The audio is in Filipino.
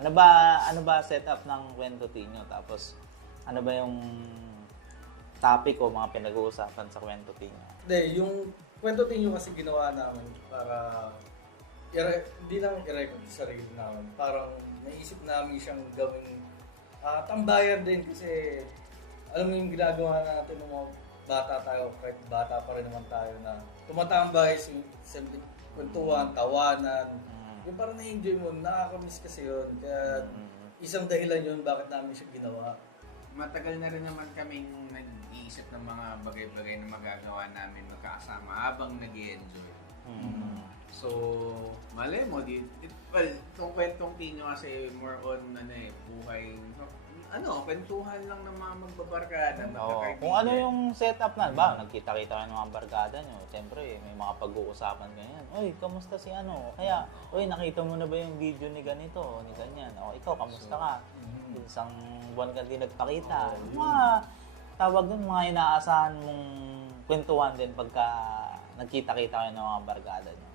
Ano ba setup ng Kwento Tinyo? Tapos, ano ba yung topic o mga pinag-uusapan sa Kwento Tinyo? Hindi, yung Kwento Tinyo kasi ginawa namin para hindi lang i-record sa sarili namin. Parang naisip namin siyang gawing tambayan din kasi alam mo yung ginagawa natin ng mga bata tayo, kahit bata pa rin naman tayo na tumatambay, simple kwentuhan, tawanan. Yung parang na-enjoy mo, nakakamiss kasi yun. Kaya isang dahilan yun bakit namin siya ginawa. Matagal na rin naman kaming nag-iisip ng mga bagay-bagay na magagawa namin magkakasama habang nag-i-enjoy. So, malay mo, itong Kwentong Tinyo kasi more on buhay, kwentuhan lang ng mga magbabarkada, magkakaibigan. Kung ano yung setup na, ba, nagkita-kita kayo ng mga barkada nyo, siyempre, may mga pag-uusapan ganyan. Uy, kamusta si ano? Kaya, uy, nakita mo na ba yung video ni ganito, ni ganyan? O, ikaw, kamusta ka? Isang buwan ka din nagpakita. Mga tawag dun, mga inaasahan mong kwentuhan din pagka nagkita-kita kayo ng mga barkada nyo.